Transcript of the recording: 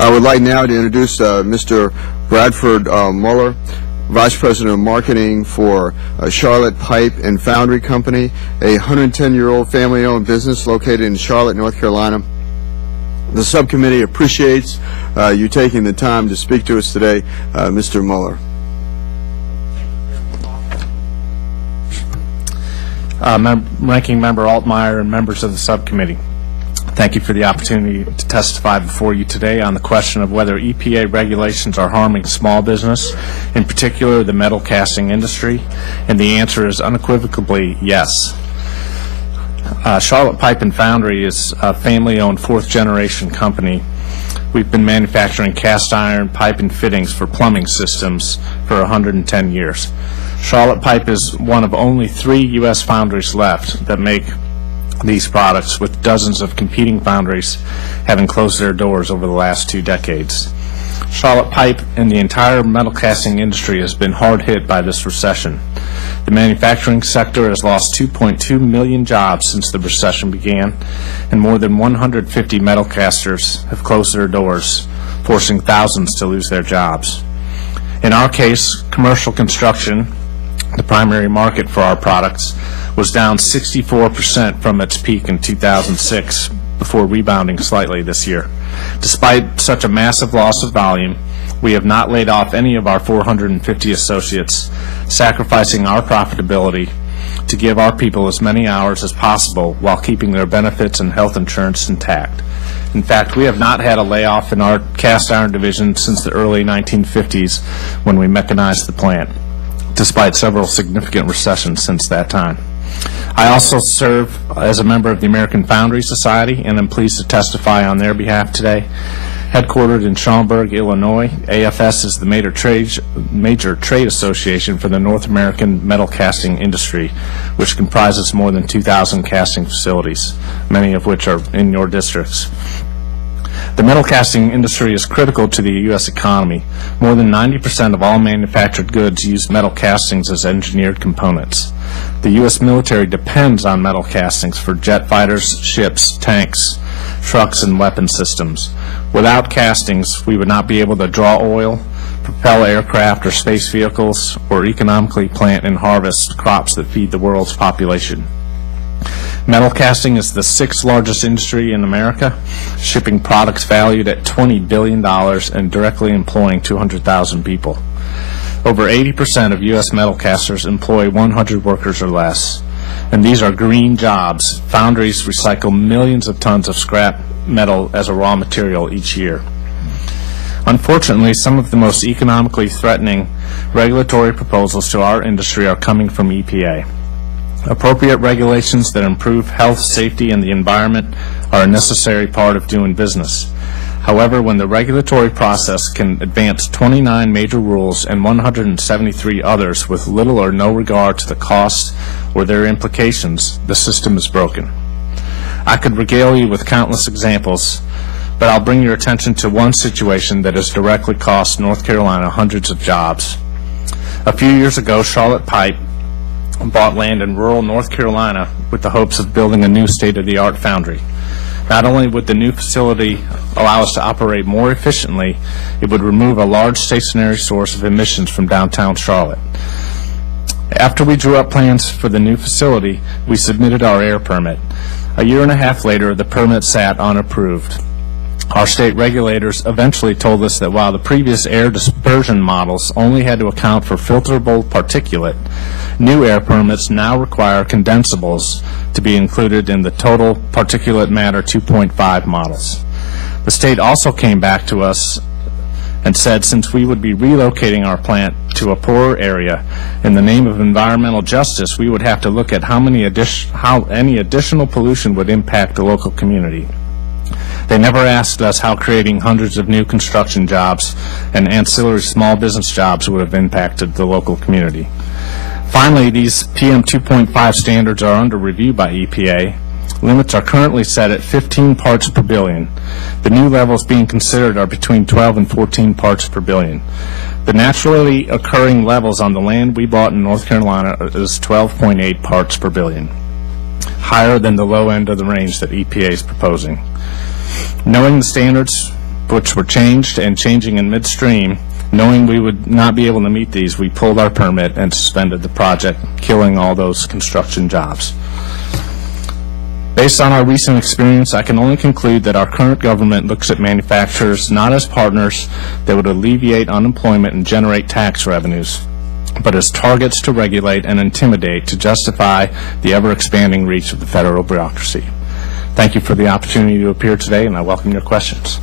I would like now to introduce Mr. Bradford Muller, Vice President of Marketing for Charlotte Pipe and Foundry Company, a 110-year-old family-owned business located in Charlotte, North Carolina. The subcommittee appreciates you taking the time to speak to us today, Mr. Muller. Ranking Member Altmeyer and members of the subcommittee, thank you for the opportunity to testify before you today on the question of whether EPA regulations are harming small business, in particular the metal casting industry, and the answer is unequivocally yes. Charlotte Pipe and Foundry is a family-owned fourth-generation company. We've been manufacturing cast iron pipe and fittings for plumbing systems for 110 years. Charlotte Pipe is one of only 3 U.S. foundries left that make these products, with dozens of competing foundries having closed their doors over the last 2 decades. Charlotte Pipe and the entire metal casting industry has been hard hit by this recession. The manufacturing sector has lost 2.2 million jobs since the recession began, and more than 150 metal casters have closed their doors, forcing thousands to lose their jobs. In our case, commercial construction, the primary market for our products, was down 64% from its peak in 2006, before rebounding slightly this year. Despite such a massive loss of volume, we have not laid off any of our 450 associates, sacrificing our profitability to give our people as many hours as possible while keeping their benefits and health insurance intact. In fact, we have not had a layoff in our cast iron division since the early 1950s, when we mechanized the plant, despite several significant recessions since that time. I also serve as a member of the American Foundry Society, and I'm pleased to testify on their behalf today. Headquartered in Schaumburg, Illinois, AFS is the major trade association for the North American metal casting industry, which comprises more than 2,000 casting facilities, many of which are in your districts. The metal casting industry is critical to the U.S. economy. More than 90% of all manufactured goods use metal castings as engineered components. The U.S. military depends on metal castings for jet fighters, ships, tanks, trucks, and weapon systems. Without castings, we would not be able to draw oil, propel aircraft or space vehicles, or economically plant and harvest crops that feed the world's population. Metal casting is the 6th largest industry in America, shipping products valued at $20 billion and directly employing 200,000 people. Over 80% of U.S. metal casters employ 100 workers or less, and these are green jobs. Foundries recycle millions of tons of scrap metal as a raw material each year. Unfortunately, some of the most economically threatening regulatory proposals to our industry are coming from EPA. Appropriate regulations that improve health, safety, and the environment are a necessary part of doing business. However, when the regulatory process can advance 29 major rules and 173 others with little or no regard to the costs or their implications, the system is broken. I could regale you with countless examples, but I'll bring your attention to one situation that has directly cost North Carolina hundreds of jobs. A few years ago, Charlotte Pipe bought land in rural North Carolina with the hopes of building a new state-of-the-art foundry. Not only would the new facility allow us to operate more efficiently, it would remove a large stationary source of emissions from downtown Charlotte. After we drew up plans for the new facility, we submitted our air permit. A year and a half later, the permit sat unapproved. Our state regulators eventually told us that while the previous air dispersion models only had to account for filterable particulate, new air permits now require condensables to be included in the total particulate matter 2.5 models. The state also came back to us and said since we would be relocating our plant to a poorer area, in the name of environmental justice, we would have to look at how any additional pollution would impact the local community. They never asked us how creating hundreds of new construction jobs and ancillary small business jobs would have impacted the local community. Finally, these PM 2.5 standards are under review by EPA. Limits are currently set at 15 parts per billion. The new levels being considered are between 12 and 14 parts per billion. The naturally occurring levels on the land we bought in North Carolina is 12.8 parts per billion, higher than the low end of the range that EPA is proposing. Knowing the standards which were changed and changing in midstream. Knowing we would not be able to meet these, we pulled our permit and suspended the project, killing all those construction jobs. Based on our recent experience, I can only conclude that our current government looks at manufacturers not as partners that would alleviate unemployment and generate tax revenues, but as targets to regulate and intimidate to justify the ever-expanding reach of the federal bureaucracy. Thank you for the opportunity to appear today, and I welcome your questions.